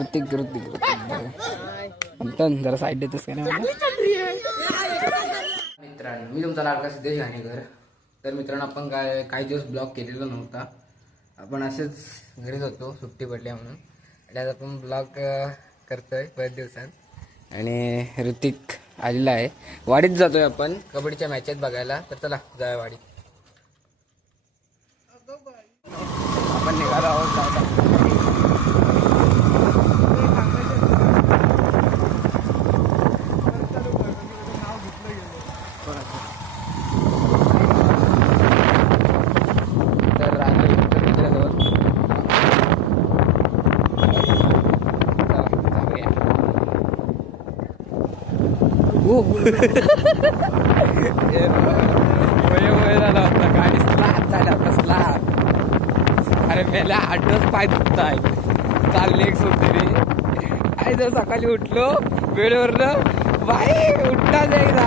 ऋतिक म्हणतात जरा साईड देतोस का नाही मित्रांनो, मी तुमचा लाडका सिद्धेश घाणेकर. तर मित्रांनो, आपण काही दिवस ब्लॉग केलेला नव्हता. आपण असेच घरीच होतो, सुट्टी पडली म्हणून. आणि आज आपण ब्लॉग करतोय बरेच दिवसात. आणि ऋतिक आलेला आहे. वाडीत जातोय आपण कबड्डीच्या मॅचेस बघायला. तर चला जाऊया वाडीत. आपण निघालो आहोत. झाला होता गाडी स्लाप झाला होता स्लाप. अरे मेला 8 दिवस पाय दुखताय. काल लेग सुटली. आई जर सकाळी उठलो वेळेवरनं बाई उठता जाईल.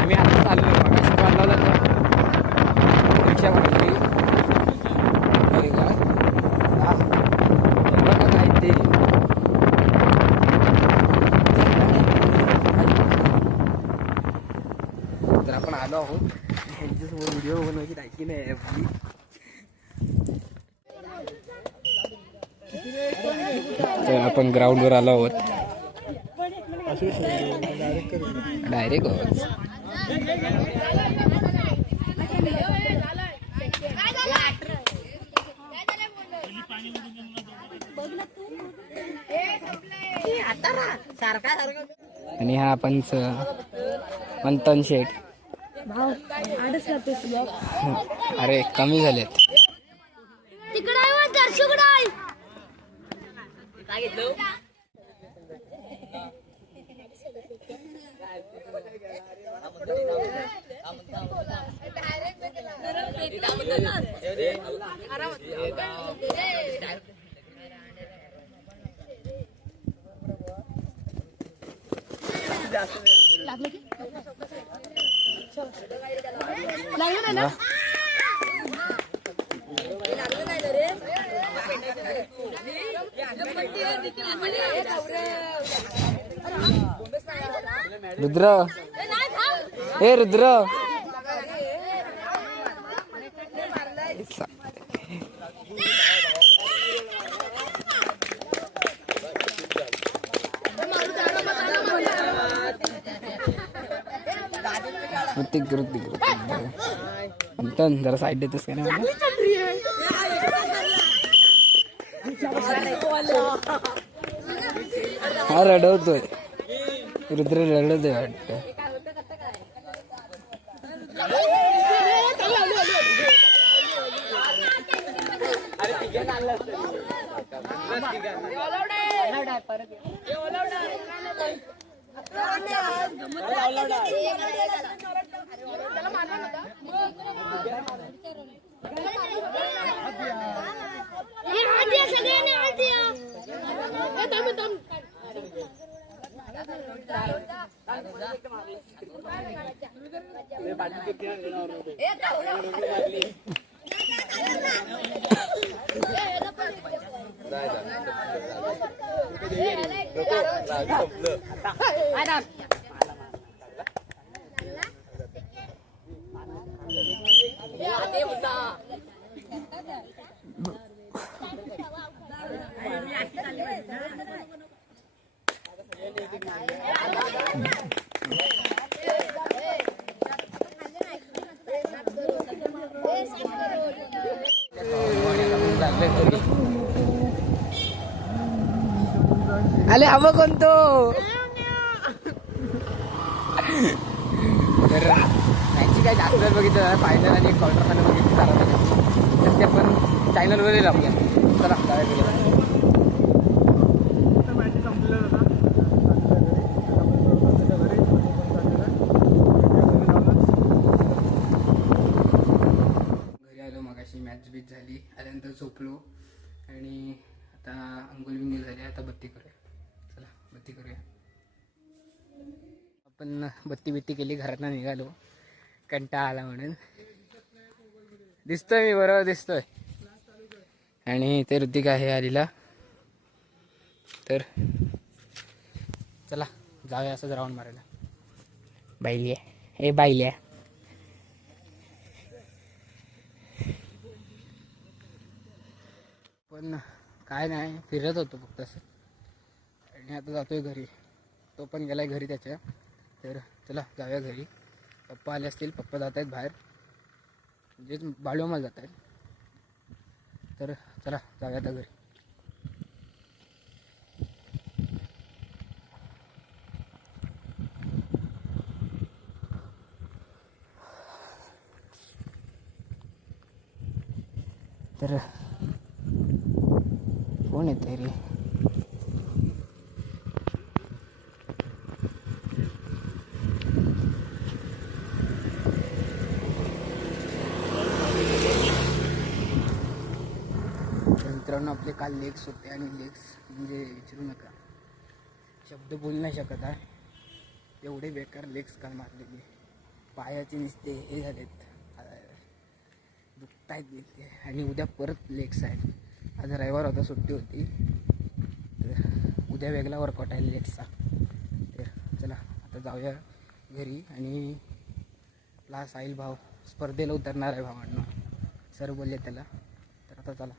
आम्ही आता चाललो रिक्षा पडली. तर आपण आलो आहोत. यांच्यासमोर व्हिडिओ बनवायची लायकी नाही आपली. तर आपण ग्राउंडवर आलो आहोत. डायरेक्ट आणि हा आपण मंथन शेठ. अरे कमी झालेत. रुद्र हे रुद्र ऋतिक म्हणतात जरा साईड देतोस का नाही हा रडवतोय. रुद्र रडवतोय वाटतं. आले हवं कोणतो. तर मॅचची काय जास्त बघितलं फायनल आणि क्वार्टर फायनल बघितली तर ते आपण चॅनलवर लावूया. चला घरी आलो. मगाशी मॅच बीच झाली. आल्यानंतर झोपलो आणि आता अंघोळ बिंघोळ झाली. आता बत्ती करूया. चला बत्ती करूया. आपण बत्ती बित्ती केली. घरातनं निघालो. कंटाळा आला म्हणून. दिसतोय मी बरोबर दिसतोय. आणि ते ऋतिक आहे आलीला. तर चला जाऊया असंच राऊंड मारायला. बाईली आहे, ए बाईली आहे. पण काय नाही, फिरत होतो फक्त असं. आणि आता जातोय घरी. तो पण गेलाय घरी त्याच्या. तर चला जाऊया घरी. पप्पा आले असतील, पप्पा जात आहेत बाहेर, म्हणजेच बाळूमाला जात आहेत. तर चला जाऊया आता घरी. तर कोण येते रे? मित्रांनो, आपले काल लेग्स होते आणि लेग्स म्हणजे विचारू नका, शब्द बोलू नाही शकत आहे. एवढे बेकार लेग्स काल मारलेले. पायाचे नुसते हे झालेत, दुखतायत ते. आणि उद्या परत लेग्स आहेत. आज रविवार होता, सुट्टी होती. तर उद्या वेगळा वर्कआउट आहे लेग्सचा. तर चला आता जाऊया घरी. आणि आपला साहिल भाऊ स्पर्धेला उतरणार आहे भावांनो, सर बोलले त्याला. तर आता चला.